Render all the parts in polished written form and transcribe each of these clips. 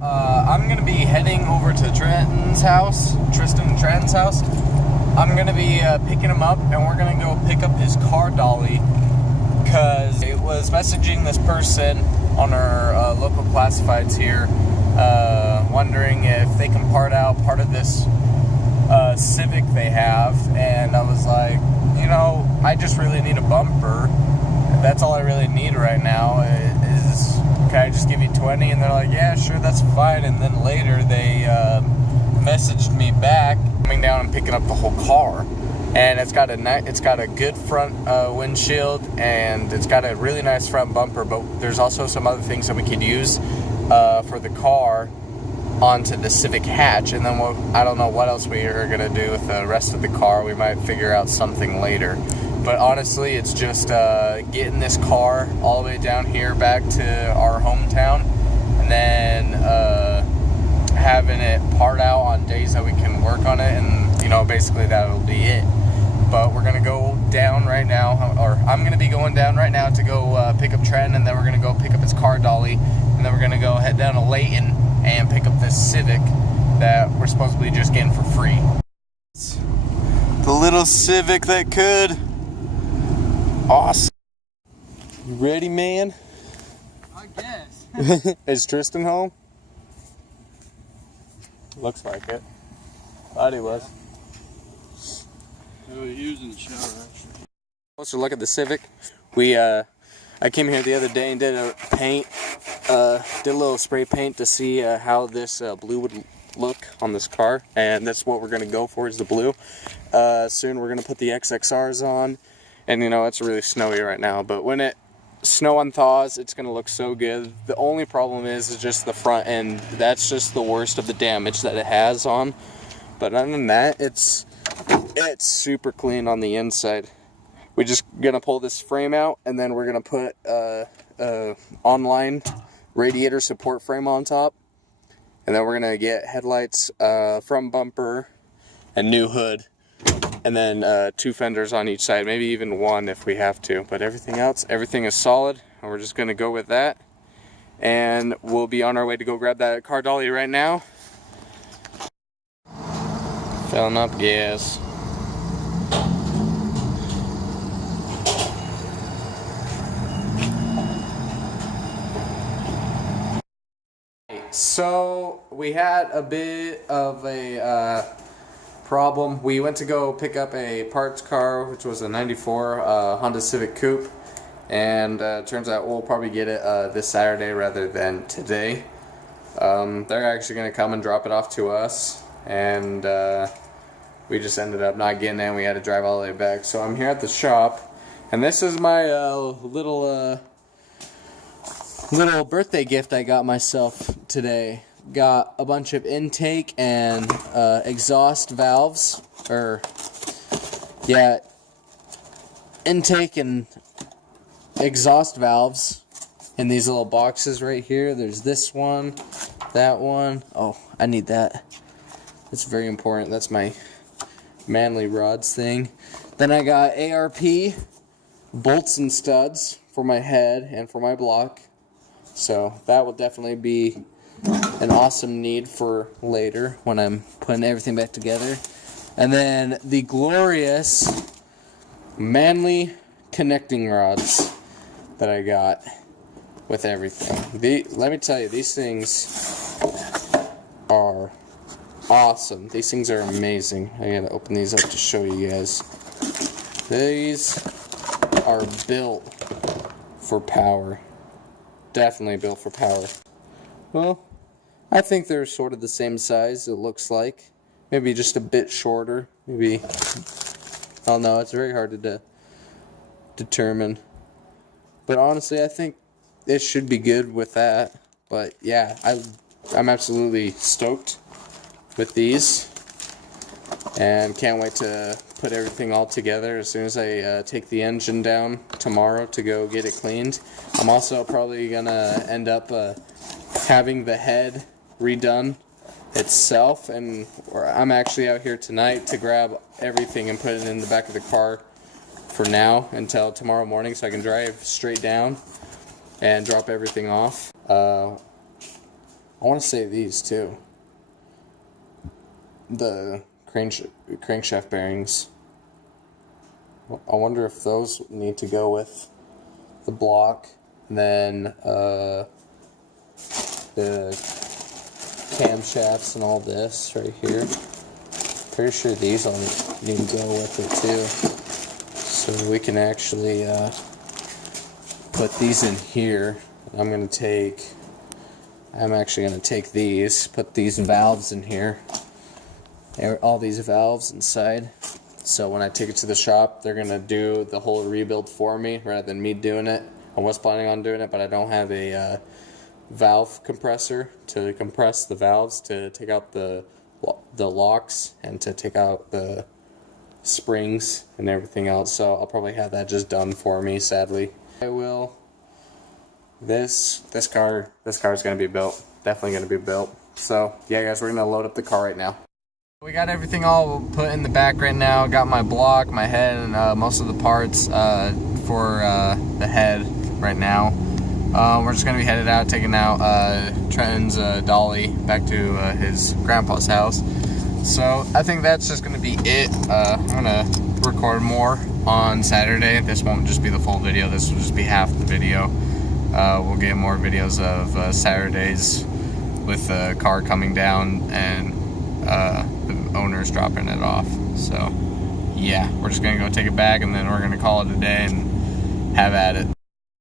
I'm going to be heading over to Tristan and Trenton's house. I'm going to be picking him up, and we're going to go pick up his car dolly, because it was messaging this person on our local classifieds here, wondering if they can part out part of this Civic they have, and I was like, you know, I just really need a bumper. That's all I really need right now is, can I just give you 20? And they're like, yeah, sure, that's fine. And then later they messaged me back, coming down and picking up the whole car. And it's got a good front windshield, and it's got a really nice front bumper. But there's also some other things that we could use for the car onto the Civic hatch. And then I don't know what else we are gonna do with the rest of the car. We might figure out something later. But honestly, it's just getting this car all the way down here back to our hometown, and then having it part out on days that we can work on it, and you know, basically that'll be it. But we're gonna go down right now, or I'm gonna be going down right now to go pick up Trent, and then we're gonna go pick up his car dolly, and then we're gonna go head down to Layton and pick up this Civic that we're supposedly just getting for free. The little Civic that could. Awesome. You ready, man? I guess. Is Tristan home? Looks like it. Thought he was. Oh, he was in the shower, actually. Closer look at the Civic. I came here the other day and did a little spray paint to see how this blue would look on this car, and that's what we're gonna go for, is the blue. Soon we're gonna put the XXRs on. And you know, it's really snowy right now, but when snow unthaws, it's gonna look so good. The only problem is just the front end. That's just the worst of the damage that it has on. But other than that, it's super clean on the inside. We're just gonna pull this frame out, and then we're gonna put a online radiator support frame on top, and then we're gonna get headlights, front bumper, and new hood. And then 2 fenders on each side, maybe even 1 if we have to. But everything is solid, and we're just gonna go with that. And we'll be on our way to go grab that car dolly right now. Filling up gas. So we had a bit of a problem. We went to go pick up a parts car, which was a 94 Honda Civic Coupe, and turns out we'll probably get it this Saturday rather than today. They're actually going to come and drop it off to us, and we just ended up not getting it, and we had to drive all the way back. So I'm here at the shop, and this is my little birthday gift I got myself today. Got a bunch of intake and exhaust valves, intake and exhaust valves in these little boxes right here. There's this one, that one. Oh, I need that. That's very important. That's my manly rods thing. Then I got ARP bolts and studs for my head and for my block. So that will definitely be an awesome need for later when I'm putting everything back together. And then the glorious manly connecting rods that I got with everything. Let me tell you, these things are awesome. These things are amazing. I gotta open these up to show you guys. These are built for power. Definitely built for power. Well, I think they're sort of the same size, it looks like. Maybe just a bit shorter. Maybe, I don't know, it's very hard to determine. But honestly, I think it should be good with that. But yeah, I'm absolutely stoked with these. And can't wait to put everything all together as soon as I take the engine down tomorrow to go get it cleaned. I'm also probably gonna end up having the head redone itself, and I'm actually out here tonight to grab everything and put it in the back of the car for now until tomorrow morning, so I can drive straight down and drop everything off. I want to say these too. The crankshaft bearings. I wonder if those need to go with the block. And then the camshafts and all this right here. Pretty sure these all need to go with it too. So we can actually put these in here. I'm actually going to take these, put these valves in here. All these valves inside. So when I take it to the shop, they're going to do the whole rebuild for me rather than me doing it. I was planning on doing it, but I don't have a valve compressor to compress the valves to take out the locks and to take out the springs and everything else. So I'll probably have that just done for me, sadly. I will. This car is going to be built. Definitely going to be built. So yeah, guys, we're going to load up the car right now. We got everything all put in the back right now. Got my block, my head, and most of the parts for the head right now. We're just gonna be headed out, taking out Trenton's dolly back to his grandpa's house. So I think that's just gonna be it. I'm gonna record more on Saturday. This won't just be the full video. This will just be half the video. We'll get more videos of Saturdays with the car coming down and the owners dropping it off. So yeah, we're just gonna go take it back and then we're gonna call it a day and have at it.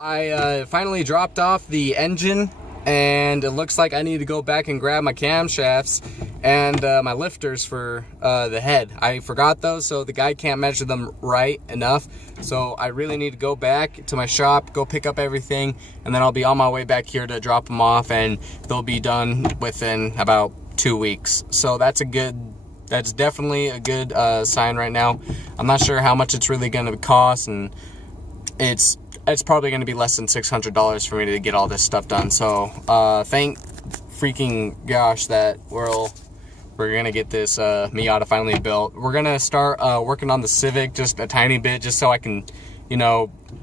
I finally dropped off the engine, and it looks like I need to go back and grab my camshafts and my lifters for the head. I forgot those, so the guy can't measure them right enough. So I really need to go back to my shop, go pick up everything, and then I'll be on my way back here to drop them off, and they'll be done within about 2 weeks. So that's definitely a good sign right now. I'm not sure how much it's really going to cost, and it's probably going to be less than $600 for me to get all this stuff done. So thank freaking gosh that we're going to get this Miata finally built. We're going to start working on the Civic just a tiny bit, just so I can,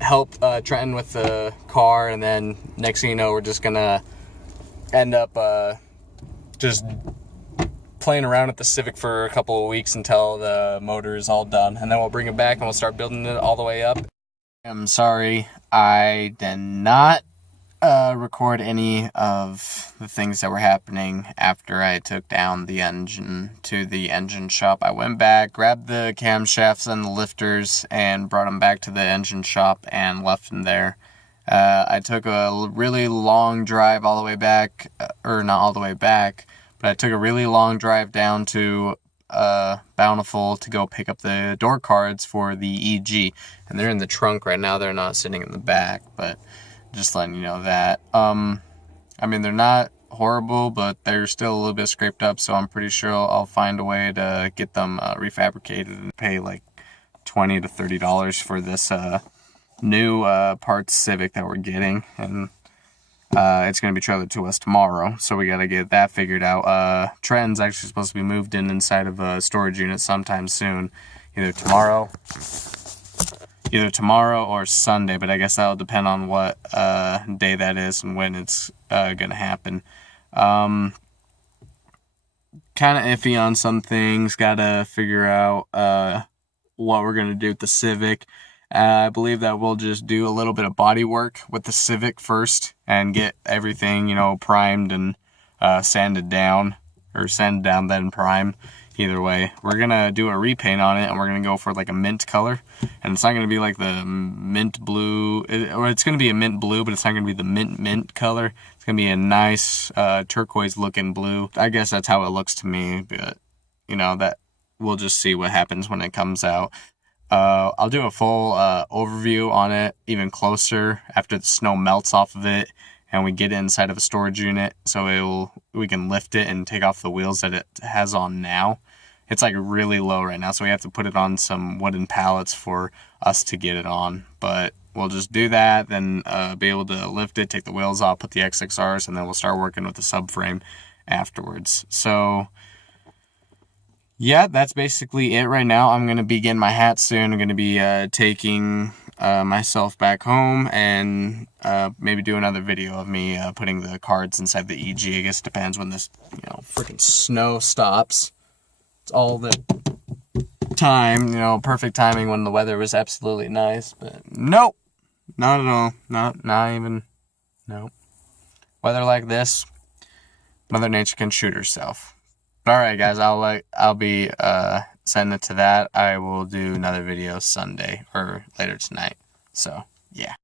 help Trenton with the car. And then next thing you know, we're just going to end up just playing around with the Civic for a couple of weeks until the motor is all done. And then we'll bring it back and we'll start building it all the way up. I'm sorry, I did not record any of the things that were happening after I took down the engine to the engine shop. I went back, grabbed the camshafts and the lifters, and brought them back to the engine shop and left them there. I took a really long drive all the way back, or not all the way back, but I took a really long drive down to Bountiful to go pick up the door cards for the EG, and they're in the trunk right now. They're not sitting in the back, but just letting you know that. I mean, they're not horrible, but they're still a little bit scraped up, so I'm pretty sure I'll find a way to get them refabricated and pay like $20 to $30 for this new parts Civic that we're getting, and it's going to be trailered to us tomorrow, so we got to get that figured out. Trenton's actually supposed to be moved inside of a storage unit sometime soon, either tomorrow or Sunday, but I guess that'll depend on what day that is and when it's going to happen. Kind of iffy on some things, got to figure out what we're going to do with the Civic. I believe that we'll just do a little bit of body work with the Civic first and get everything, primed and sanded down, or sanded down then prime. Either way, we're going to do a repaint on it, and we're going to go for like a mint color. And it's not going to be like the mint blue, or it's going to be a mint blue, but it's not going to be the mint color. It's going to be a nice turquoise looking blue. I guess that's how it looks to me, but that we'll just see what happens when it comes out. I'll do a full overview on it even closer after the snow melts off of it and we get it inside of a storage unit, so we can lift it and take off the wheels that it has on now. It's like really low right now, so we have to put it on some wooden pallets for us to get it on. But we'll just do that, then be able to lift it, take the wheels off, put the XXRs, and then we'll start working with the subframe afterwards. So yeah, that's basically it right now. I'm going to be getting my hat soon. I'm going to be taking myself back home and maybe do another video of me putting the cards inside the EG. I guess it depends when this, freaking snow stops. It's all the time, perfect timing when the weather was absolutely nice, but nope, not at all. Not even, nope. Weather like this, Mother Nature can shoot herself. But alright guys, I'll be sending it to that. I will do another video Sunday or later tonight. So, yeah.